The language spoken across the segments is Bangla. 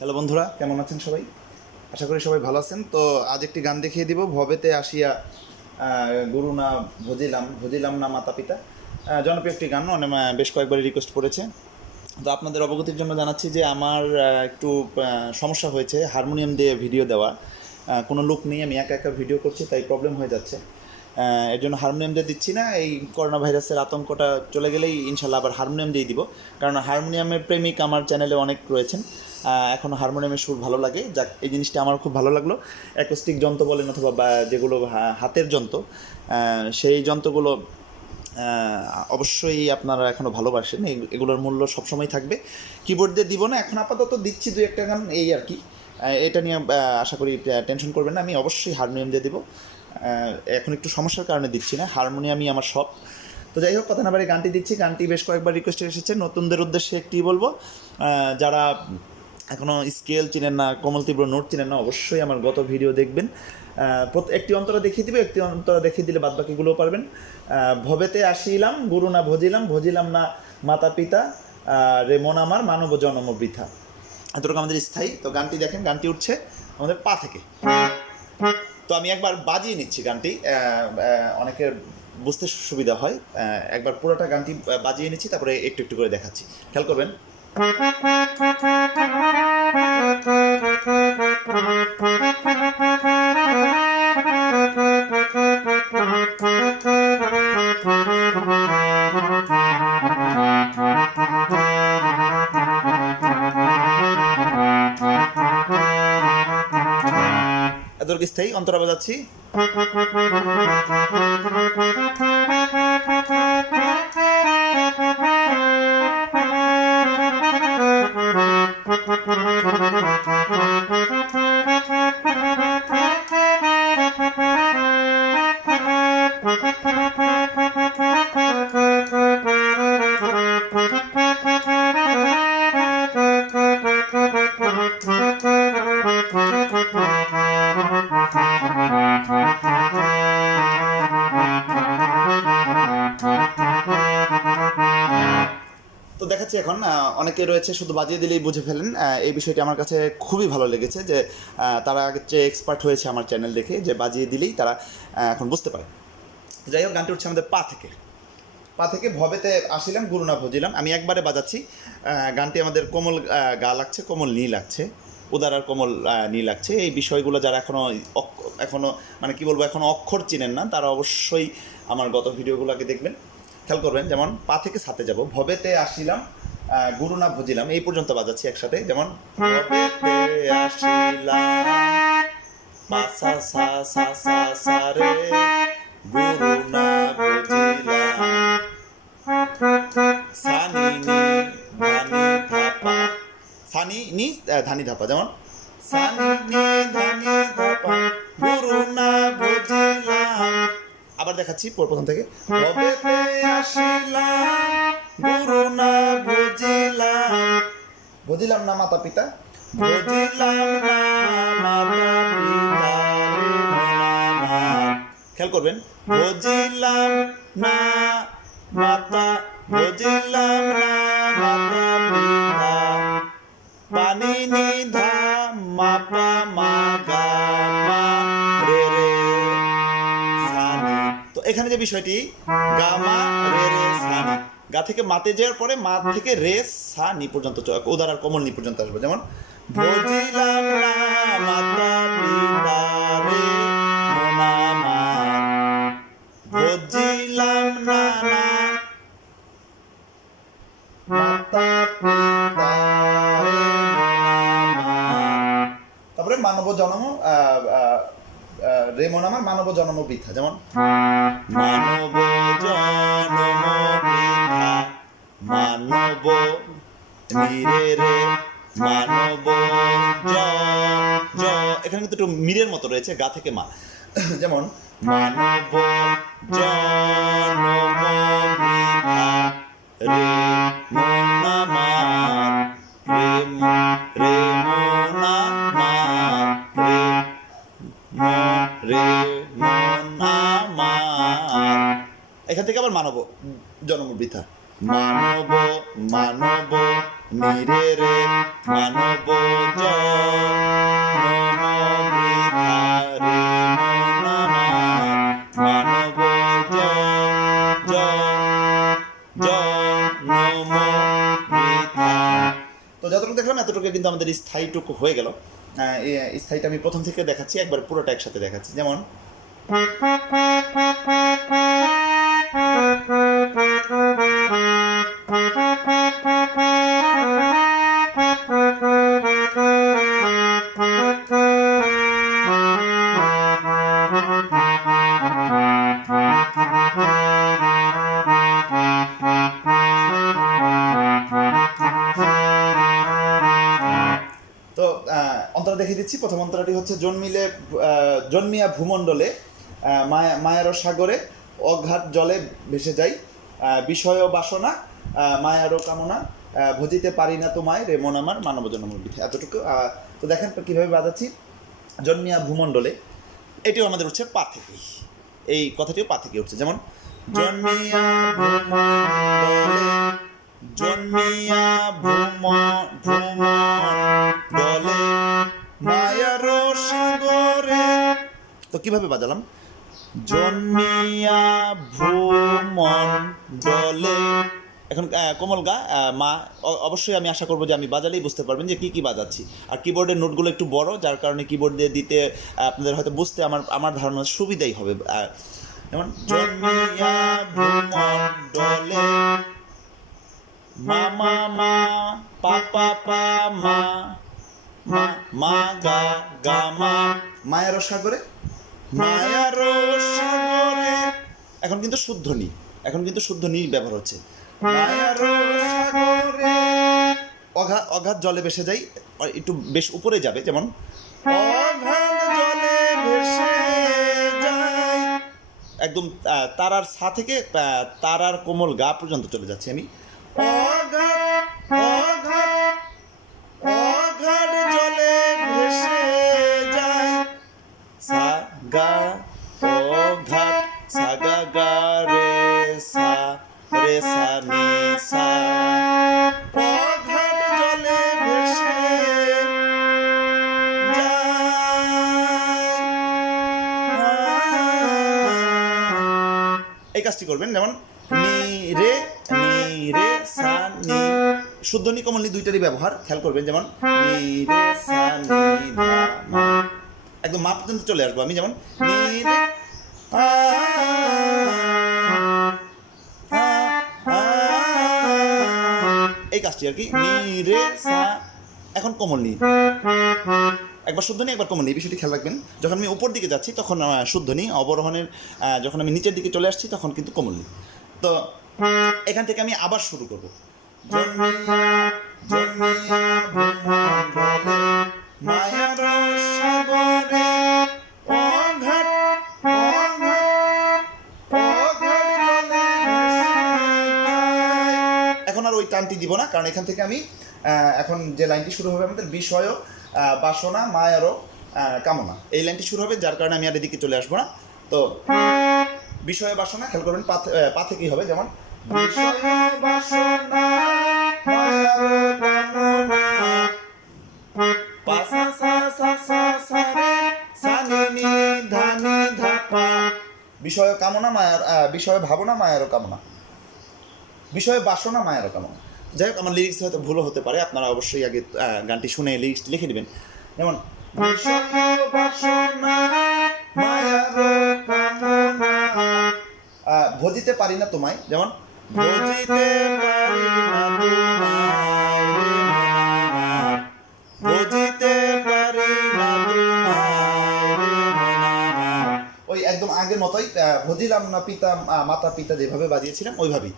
হ্যালো বন্ধুরা, কেমন আছেন সবাই? আশা করি সবাই ভালো আছেন। তো আজ একটি গান দেখিয়ে দিব, ভবেতে আসিয়া গুরু না ভজিলাম, ভজিলাম না মাতা পিতা। জনপ্রিয় একটি গান, বেশ কয়েকবার রিকোয়েস্ট করেছে। তো আপনাদের অবগতির জন্য জানাচ্ছি যে আমার একটু সমস্যা হয়েছে হারমোনিয়াম দিয়ে ভিডিও দেওয়া। কোনো লুক নেই, আমি একা একা ভিডিও করছি, তাই প্রবলেম হয়ে যাচ্ছে। এর জন্য হারমোনিয়াম দিয়ে দিচ্ছি না। এই করোনা ভাইরাসের আতঙ্কটা চলে গেলেই ইনশাল্লাহ আবার হারমোনিয়াম দিয়ে দিব, কারণ হারমোনিয়ামের প্রেমিক আমার চ্যানেলে অনেক রয়েছেন। এখনও হারমোনিয়ামের সুর ভালো লাগে, যাক এই জিনিসটা আমার খুব ভালো লাগলো। অ্যাকোস্টিক যন্ত্র বলেন অথবা যেগুলো হাতের যন্ত্র, সেই যন্ত্রগুলো অবশ্যই আপনারা এখনও ভালোবাসেন, এগুলোর মূল্য সবসময় থাকবে। কিবোর্ড দিয়ে দিব না, এখন আপাতত দিচ্ছি দু একটা গান, এই আর কি। এটা নিয়ে আশা করি টেনশন করবেন না, আমি অবশ্যই হারমোনিয়াম দিয়ে দিব। এখন একটু সমস্যার কারণে দিচ্ছি না, হারমোনিয়ামই আমার শখ। তো যাই হোক, কথা না বাড়ি গানটি দিচ্ছি। গানটি বেশ কয়েকবার রিকোয়েস্ট এসেছে। নতুনদের উদ্দেশ্যে একটি বলবো, যারা এখনও স্কেল চিনেন না, কোমল তীব্র নোট চিনেন না, অবশ্যই আমার গত ভিডিও দেখবেন। একটি অন্তরা দেখিয়ে দিবে, একটি অন্তরা দেখিয়ে দিলে বাদবাকিগুলোও পারবেন। ভবেতে আসিলাম গুরু না ভজিলাম, ভজিলাম না মাতা পিতা, রে মন আমার মানব জনম বৃথা। এতটুকু আমাদের স্থায়ী। তো গানটি দেখেন, গানটি উঠছে আমাদের পা থেকে। তো আমি একবার বাজিয়ে নিচ্ছি গানটি, অনেকের বুঝতে সুবিধা হয়। একবার পুরোটা গানটি বাজিয়ে নিচ্ছি, তারপরে একটু একটু করে দেখাচ্ছি, খেয়াল করবেন। এতটুকু স্থায়ী। অন্তরা বাজাচ্ছি। তো দেখাচ্ছি এখন। অনেকে রয়েছে শুধু বাজিয়ে দিলেই বুঝে ফেলেন। এই বিষয়টি আমার কাছে খুবই ভালো লেগেছে যে তারা আগের চেয়ে এক্সপার্ট হয়েছে আমার চ্যানেল দেখে, যে বাজিয়ে দিলেই তারা এখন বুঝতে পারে। যাই হোক, গানটি উঠছে আমাদের পা থেকে। পা থেকে ভবেতে আসিলাম গুরু না ভজিলাম। আমি একবারে বাজাচ্ছি। গানটি আমাদের কোমল গা লাগছে, কোমল নী লাগছে, উদার আর কোমল নী লাগছে। এই বিষয়গুলো যারা এখনও মানে কী বলবো, এখনও অক্ষর চিনেন না, তারা অবশ্যই আমার গত ভিডিওগুলোকে দেখবেন, খেয়াল করবেন। যেমন পা থেকে সাথে যাব, ভবেতে আসিলাম গুরু না ভজিলাম, এই পর্যন্ত বাজাচ্ছি একসাথে। যেমন ভবেতে আসিলাম পা সা সা সা সা সা রে, গুরু না ভজিলাম সানি নি ধানি ধাপা, সানি নি ধানি ধাপা। যেমন সানি নি ধানি ধাপা, গুরু না ভজিলাম। আবার দেখাচ্ছি প্রথম থেকে। ভবেতে আসিলাম গুরু না ভজিলাম, ভজিলাম না মাতা পিতা, ভজিলাম না মাতা পিতা রে মন আমার। খেয়াল করবেন, ভজিলাম না মাতা, ভজিলাম না মাতা পিতা, পানি নিধা মাপা মা গা মা রে রে সানি। তো এখানে যে বিষয়টি, গা মা রে রে সানি, গা থেকে মাতে যাওয়ার পরে মা থেকে রে সা নি পর্যন্ত, উদার আর কোমল নি পর্যন্ত আসবে। যেমন ভজিলাম না মাতা পিতা রে মন আমার, ভজিলাম না না মাতা পিতা রে মন আমার। তারপরে মানব জনম রে মন আমার মানব জনম বৃথা। যেমন মানব জনম বৃথা, মানব নিরে রে মানব জ জ, এখানে কিন্তু একটু মিরের মতো রয়েছে, গা থেকে মা। যেমন মানব জনম বৃথা রে মন আমার, রে মন আমার, রে মন আমার। এখান থেকে আবার মানব জনম বৃথা, মানব মানব নিরে রে মানব জনম বৃথা রে মন আমার মানব জনম বৃথা। তো যতটুকু দেখলাম এতটুকু কিন্তু আমাদের স্থায়ীটুকু হয়ে গেল। এই স্থায়ীটা আমি প্রথম থেকে দেখাচ্ছি, একবার পুরোটা একসাথে দেখাচ্ছি। যেমন তো অন্তরা দেখিয়ে দিচ্ছি। প্রথম অন্তরাটি হচ্ছে জন্মিয়া ভূমণ্ডলে মায়ার সাগরে অঘাত জলে ভেসে যাই, বিষয় বাসনা মায়ারও কামনা ভজিতে পারি না তোমায় রে মন আমার মানব জন্ম বৃথা। এতটুকু। তো দেখেন কীভাবে বাজাচ্ছি। জন্মিয়া ভূমণ্ডলে, এটিও আমাদের উঠছে পা থেকেই, এই কথাটিও পা থেকে উঠছে। যেমন জন্মিয়া ভূমণ্ডলে, জন্মিয়া ভূমণ্ডলে মায়ার সাগরে। তো কিভাবে বাজালাম? জন্মিয়া ভূমণ্ডলে। এখন কোমল গা মা, অবশ্যই আমি আশা করবো যে আমি বাজালেই বুঝতে পারবেন যে কী বাজাচ্ছি। আর কিবোর্ডের নোটগুলো একটু বড়, যার কারণে কিবোর্ড দিয়ে দিতে আপনাদের হয়তো বুঝতে আমার ধারণা সুবিধাই হবে। যেমন জন্মিয়া ভূমণ্ডলে মা মা মা পা পা পা মা মা মা গা গা মা মায়ার সাগরে মায়ার সাগরে। এখন কিন্তু শুদ্ধ নি, ব্যবহার হচ্ছে। মায়ার সাগরে অগাধ জলে ভেসে যাই, একটু বেশ উপরে যাবে। যেমন অগাধ জলে ভেসে যাই, একদম তারার সা থেকে তারার কোমল গা পর্যন্ত চলে যাচ্ছি আমি। অগাধ জলে ভেসে যাই, সা গা অঘাত সা গা গা রে সা নি সা। অঘাত জলে ভেসে এই কাজটি করবেন। যেমন নি রে সা নি, শুদ্ধ নি কোমল নি দুইটারই ব্যবহার খেয়াল করবেন। যেমন নি রে সা নি ধা মা, একদম মা পর্যন্ত চলে আসবো আমি। যেমন নি রে এই কাজটি আর কি। নি রে সা, এখন কোমল নি, একবার শুদ্ধ নি একবার কোমল নি, বিষয়টি খেয়াল রাখবেন। যখন আমি উপর দিকে যাচ্ছি তখন শুদ্ধ নি, অবরোহণের যখন আমি নিচের দিকে চলে আসছি তখন কিন্তু কোমল নি। তো এখান থেকে আমি আবার শুরু করবো। মায়ার সাগরে অঘাত এখন আর ওই টানটি দিব না, কারণ এখান থেকে আমি এখন যে লাইনটি শুরু হবে আমাদের বিষয় বাসনা মায়ারও কামনা, এই লাইনটি শুরু হবে, যার কারণে আমি আর এদিকে চলে আসবো না। তো বিষয় বাসনা খেয়াল করবেন, পা থেকেই হবে। যেমন বিষয় বাসনা মায়ারও কামনা পা সা সা সা সা সা রে সা নি নি ধা নি ধা পা। বিষয় কামনা মায়ার, বিষয় ভাবনা মায়ারও কামনা, বিষয় বাসনা মায়ারও কামনা। যাই হোক, আমার লিরিক্স হয়তো ভুলও হতে পারে, আপনারা অবশ্যই আগে গানটি শুনে লিরিক্স লিখে নেবেন। যেমন বিষয় বাসনা মায়ারও কামনা ভজিতে পারি না তোমায়। যেমন ভজিতে পারি না তোমায় রে মন আমার, ভজিতে পারি না তোমায় রে মন আমার। ওই একদম আগের মতোই ভজিলাম না পিতা মাতা পিতা যেভাবে বাজিয়েছিলাম ওইভাবেই।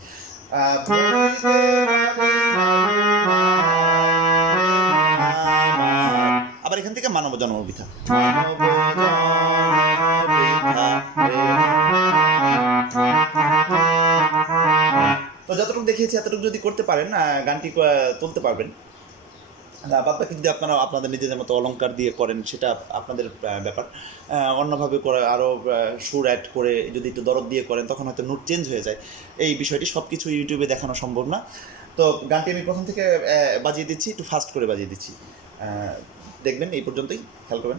আবার এখান থেকে মানব জন্ম বৃথা, তো যতটুকু দেখিয়েছি এতটুকু যদি করতে পারেন গানটি তুলতে পারবেন। বাদ বাকি যদি আপনারা আপনাদের নিজেদের মতো অলংকার দিয়ে করেন সেটা আপনাদের ব্যাপার। অন্যভাবে করে আরও সুর অ্যাড করে যদি একটু দরদ দিয়ে করেন তখন হয়তো নোট চেঞ্জ হয়ে যায়। এই বিষয়টি সব কিছু ইউটিউবে দেখানো সম্ভব না। তো গানটি আমি প্রথম থেকে বাজিয়ে দিচ্ছি, একটু ফাস্ট করে বাজিয়ে দিচ্ছি, দেখবেন এই পর্যন্তই, খেয়াল করবেন।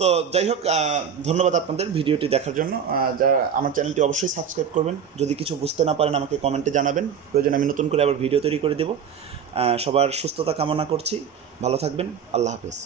তো যাই হোক, ধন্যবাদ আপনাদের ভিডিওটি দেখার জন্য। যারা আমার চ্যানেলটি অবশ্যই সাবস্ক্রাইব করবেন। যদি কিছু বুঝতে না পারেন আমাকে কমেন্টে জানাবেন, প্রয়োজন আমি নতুন করে আবার ভিডিও তৈরি করে দেব। সবার সুস্থতা কামনা করছি, ভালো থাকবেন, আল্লাহ হাফেজ।